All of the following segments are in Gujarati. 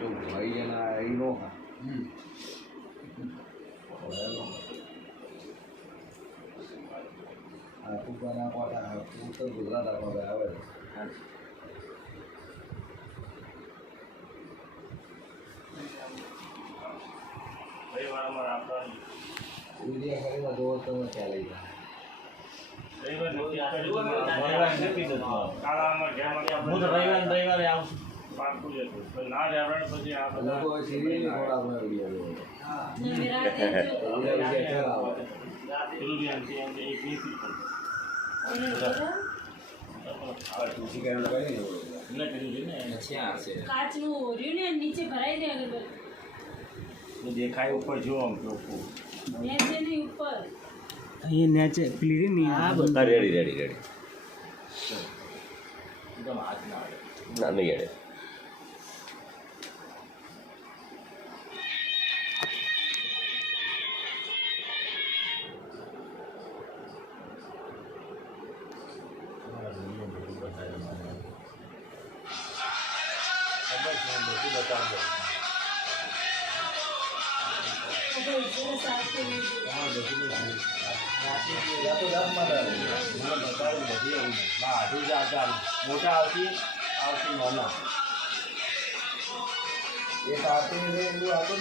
શું ahí એના એ નો ખા આ કુકરના કોઠા ઉત્તર ગુજરાત આખો આવે રવિવાર અમારે આપવાની વીડિયો કરીને જોવો તમે ખ્યાલ આવી જાય રવિવાર નક્કી કરી દીધું. કાળા અમારે હું તો રવિવાર રવિવારે આવું પાકું જ હતું. ના પછી આ બધા લોકો સિરિયલ થોડા દેખાય ઉપર જો આમ ચોખ્ખું. ઉપર. અહીંયા નેચે પેલી રહી આ બધા. રેડી રેડી રેડી હાથ ના ના નહીં રેડી મોટા આવતી આવતી નાના એક આરતી ને એવું હતું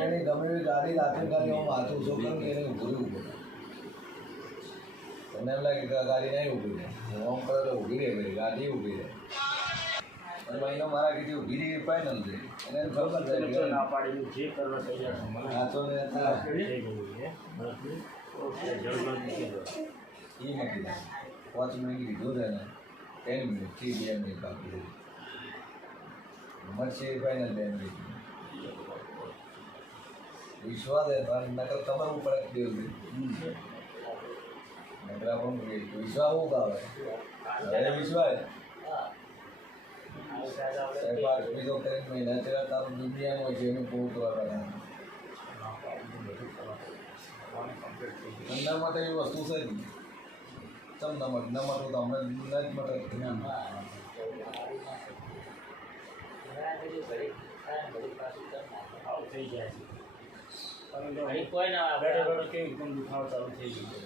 ને ગમે એવી ગાડી ગાડી હું ઉછો કરું ને એને ઊભું રહેવું તમને એમ લાગે ગાડી નહીં ઊભી રહે હું તો ઊભી રહે ગાડી ઊભી રહે મહિનો મારા કીધી ઊભી રહી છે એને ખબર છે ના પાડી જે કરવા તૈયાર છે મને નાચો ને થઈ ગયું છે ઓકે, જળમાં મૂકી દો. એ મૂકી પાંચ મિનિટ લીધું છે ને ટેન મિનિટ થ્રી બે મિનિટ બાકી છે ફાઇનલ બે મિનિટ. વિશ્વાસ નકર ખબર હું પડે દેવું નકર આપણને વિશ્વાસ હું આવે. હવે વિશ્વાસ સાહેબ આ બીજો ત્રણ મહિના ત્યારે તારું દુનિયાનો હોય છે એનું પૂરું કરવા કરવાનું ધંધામાં તો એવી વસ્તુ છે જ. ચમ ન મટ ન તો અમને ન જ મટે આવું થઈ જાય છે. પરંતુ બેઠો બેઠો કેવી એકદમ દુખાવો ચાલુ થઈ ગયો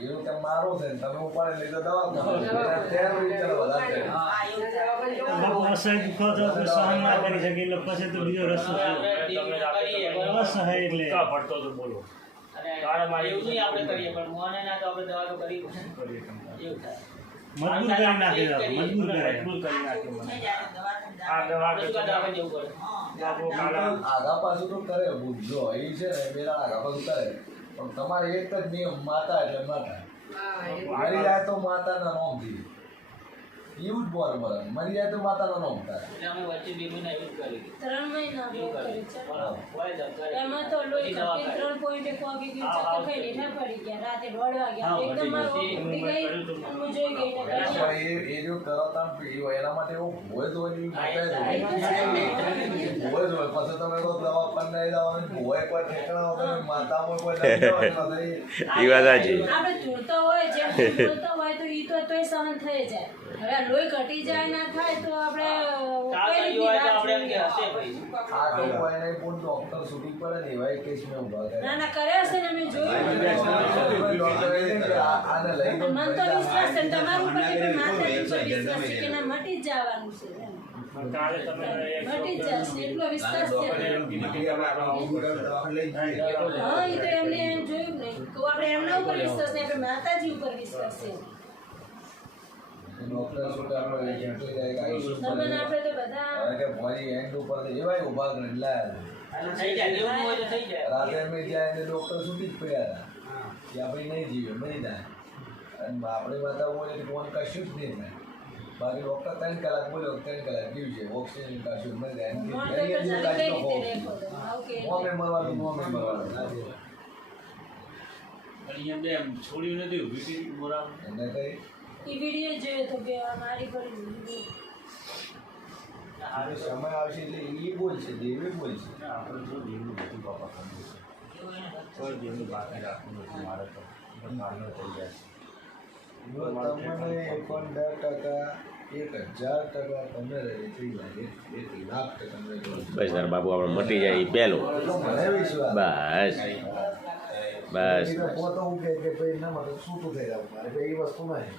એવું કે મારું છે ને તમે ઉપાડે લઈ તો. દવા. અસહ્ય દુખો તો સહન ના કરી શકે એટલે પછી તો બીજો રસ્તો અસહ્ય એટલે. તો બોલો. એવું નહીં આપણે કરીએ પણ મોને ના તો આપણે દવા તો કરવી પડે. કરીએ તમે. એવું થાય. મજબૂર કરી નાખે મજબૂર કરે મજબૂર કરી નાખ્યો મને. આ આ દવા પછી કાં આગા પાછું તો કરે બુદ્ધો એ છે ને પેલા આગા પાછું કરે. પણ તમારે એક જ નિયમ માતા એટલે માતા. મરી જાય તો માતાના નોમથી એવું જ બોલ બોલે. મરી જાય તો માતાના નોમ થાય. અમે વચ્ચે બે મહિના એવું જ કર્યું ત્રણ મહિના એવું કર્યું. હોય કરે. એમાં તો લોહી કપી ત્રણ પોઈન્ટ એક ત્રણ ગયું ચક્કર ખાઈ લીધા પડી ગયા રાતે દોઢ વાગ્યા. એકદમ મારો ઉડી ગઈ હું જોઈ ગઈ ને એ એ જો કરતા એ એના માટે એવું ભોય જ ને જ હોય. ભોય જ પછી તમે તો દવા પણ નહીં લાવવાની ભોય કોઈ ઠેકણા વગર માતામાં કોઈ નથી જવાનું એ વાત આપણે જોડતા હોય જેમ બોલતા હોય તો ઈ તો તોય સહન થઈ જાય. હવે લોહી ઘટી જાય ના થાય તો આપણે કર્યું આ તો કોઈ પણ ડોક્ટર છૂટી પડે ને એવા કેસ મેં ઊભા કરે ના ના કર્યા હશે ને અમે જોયું. આને લઈ તો વિશ્વાસ છે તમારું ઉપર કે માતાજી ઉપર વિશ્વાસ છે કે ના મટી જવાનું છે છે. માતાજી ઉપર વિશ્વાસ છે. ડોક્ટર છૂટે આપણે જેટલી જાય કે આયુષ્ય તમે ને ઉપર આપણે તો બધા હવે કે એન્ડ ઉપર એવાય ઊભા જાય રાતે અમે જ્યાં એને ડોક્ટર છૂટી જ પડ્યા હતા. કે આપણે નહીં જીવે મરી જાય. અને આપણી માતા હોય તો કોણ કશું જ નહીં થાય. બાકી ડોક્ટર ત્રણ કલાક બોલ્યો ત્રણ કલાક દિવસે ઓક્સિજન કાઢ્યું મરી જાય. કઈ છે. મોમે મરવાનું મોમે મરવાનું. પણ અહીંયા બે એમ છોડ્યું નથી ઊભી મોરા. એને કઈ? ઈ વીડિયો જોયો તો કે આ મારી પર. હવે સમય આવશે એટલે એ બોલશે દેવે બોલશે આપણે જો દેવનું બધું બાપા ખબર છે. કોઈ દેવનું બાકી રાખવું નથી મારે તો. એટલે થઈ જાય છે. તમને એકોતેર ટકા એક હજાર ટકા તમને રેતી લાગે એક લાખ ટકા. બસ તાર બાપુ આપણે મટી જાય એ પહેલું. બસ. બસ એ તો પોતે હું કહે કે ભાઈ ના મારે છૂટું થઈ જાવ? મારે એ વસ્તુ નહીં.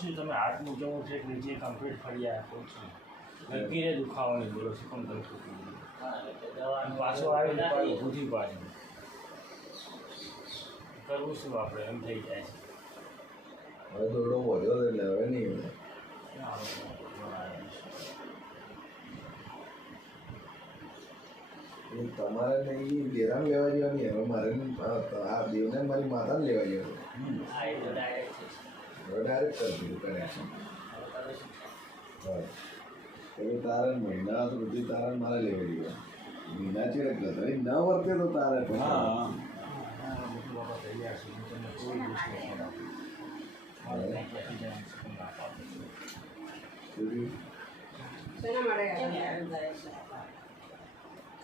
છું તમે હાથનું જવું છે કે જે કમ્પ્લીટ ફરી આવ્યા કહું છું. ગંભીરે દુખાવાની બોલો છું પણ તમે શું પાછો આવી ને પાછું કરવું શું આપણે? એમ થઈ જાય છે. હવે તો એવડો વધ્યો છે એટલે હવે નહીં તમારે નહીં ઘેરામ લેવા જેવાની હવે મારે આ- દેવને મારી માતાને લેવા જેવાનું હા એ તો ડાયરેક્ટ છે કરી દીધું કનેક્શન બસ પેલું તારે મહિના સુધી તારે મારે લેવા જેવા મહિના ચેડક જતો એ ન વર્તે તો તારે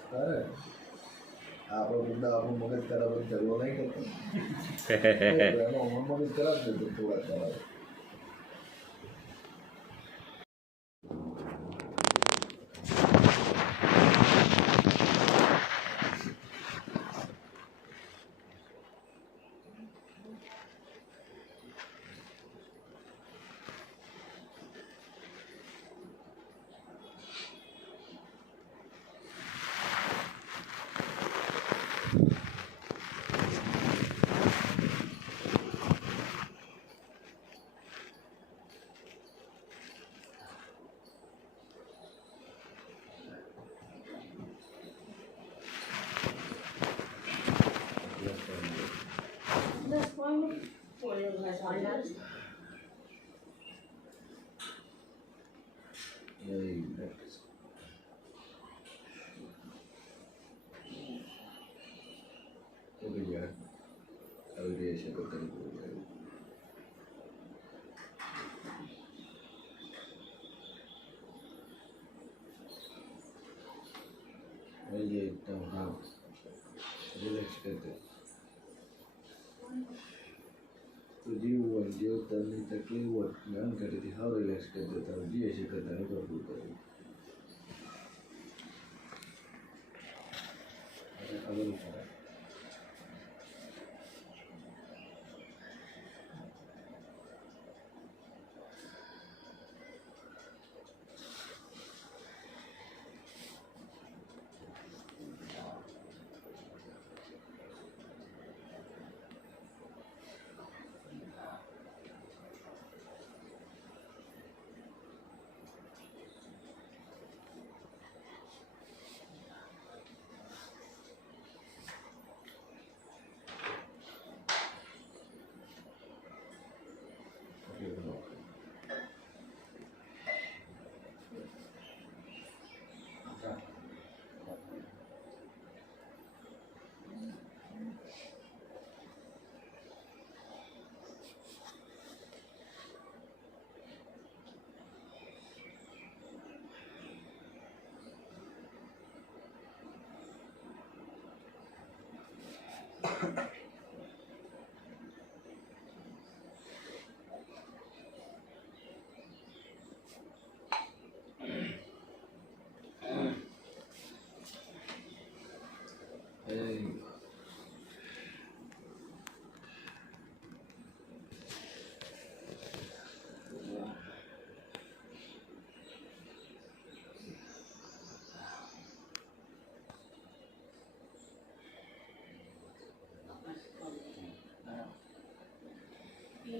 તારે આપણો મુદ્દા આપણું મગજ ખરાબ જરૂર નહીં કરતો. એનો મગજ ખરાબ છે તો થોડા ખરાબ દસ પોઈન્ટ પોઈન્ટ આવી છે પોતાની પૂરી આવી જાય એકદમ હા રિલેક્સ કરી દે તો જેવું હોય જેવું તમને તકલીફ હોય જ્ઞાન કરીથી હાવ રિલેક્સ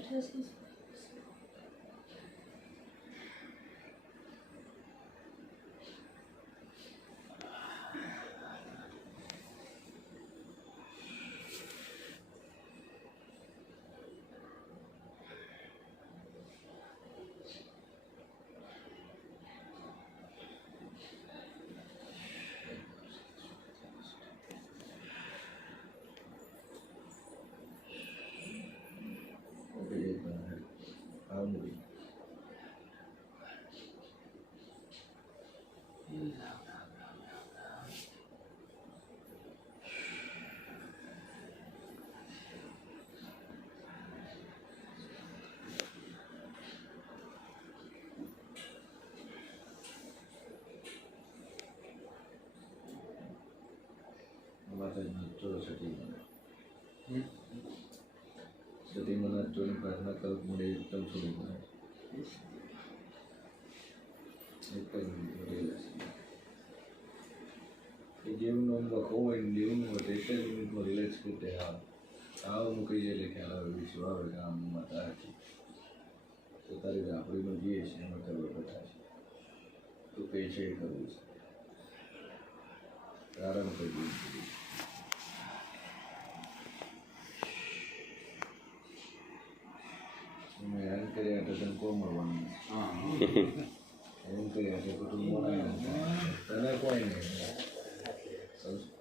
કરી દે તારું જે છે કરતા નહીં કરવું કરવું અગર કરાય ઓકે એક મિનિટ હા મૂકી માતાજીનો ચોરો સતી મને સતી મને ચોરી પ્રાર્થના કરું મળે એકદમ છોડી મને એક જ મિનિટ રહેલા છે એ જેવું નામ લખવું હોય ને જેવું હોય તો એક જ મિનિટમાં રિલેક્સ કરી દે હા આવું મૂકી જાય એટલે ખ્યાલ આવે વિશ્વ આવે કે આમ માતા હતી તો તારી આપણીમાં જઈએ છીએ એમાં કરવો બધા છે તો કઈ છે એ કરવું છે પ્રારંભ કરી દીધું તમે હેરાન કર્યા એટલે તને કોણ મળવાનું હેરાન કર્યા કુટુંબ તને કોઈ નહીં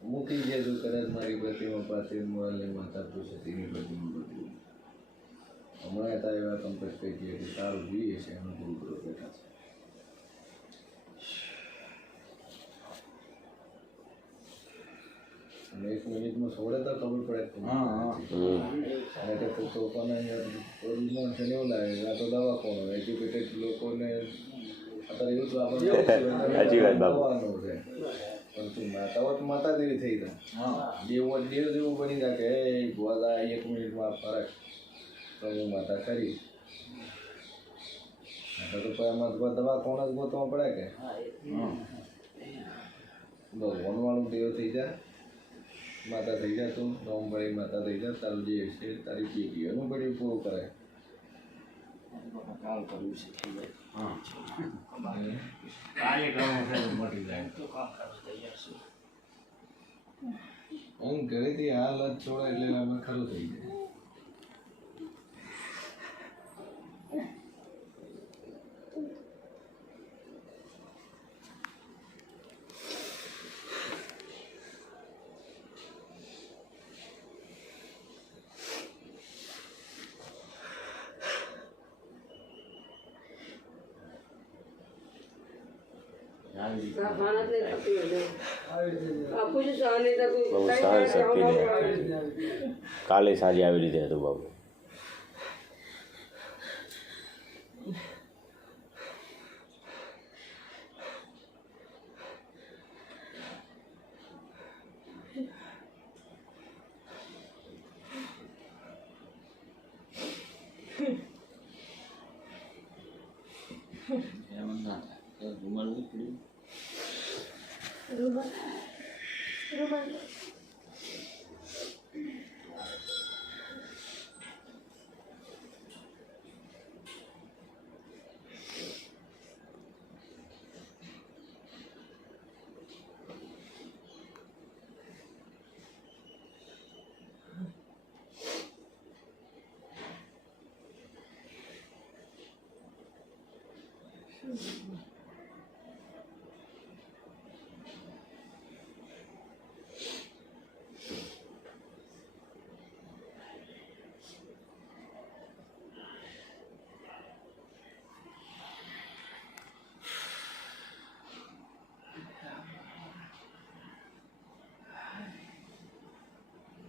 મૂકી તું કદાચ મારી પ્રતિમા પાસે મોરલની માતા તું તેની પ્રતિમા બધી હમણાં તારે એવા કમ્પ્લેટ કહી દે કે તારું જોઈએ છે એનું કરો બેઠા છે અને છોડે તો ખબર પડે અને તો કોને ઓરિજિનલ ને એવું લાગે આ તો દવા કોણ એજ્યુકેટેડ લોકોને અત્યારે એવું તો આપણે છે. પણ તું માતાઓ તો માતા જેવી થઈ જાય. દેવ દેવ જેવું બની જાય કે ગોદા એક મિનિટમાં ફરક. તો હું માતા કરીશ તો પછી એમાં દવા કોણ જ ગોતવા પડે કે? ભગવાન વાળું દેવ થઈ જાય. માતા થઈ જાય તું નોમ ભણી માતા થઈ જાય તારું જે છે તારી પીકી એનું પડી પૂરું કરે. આમ ઘરેથી આ લત છોડે એટલે અમે ખરું થઈ જાય. બહુ સારી શક્તિ છે કાલે સાંજે આવી રીતે હતું બાબુ એમ ના થાય Mm-hmm.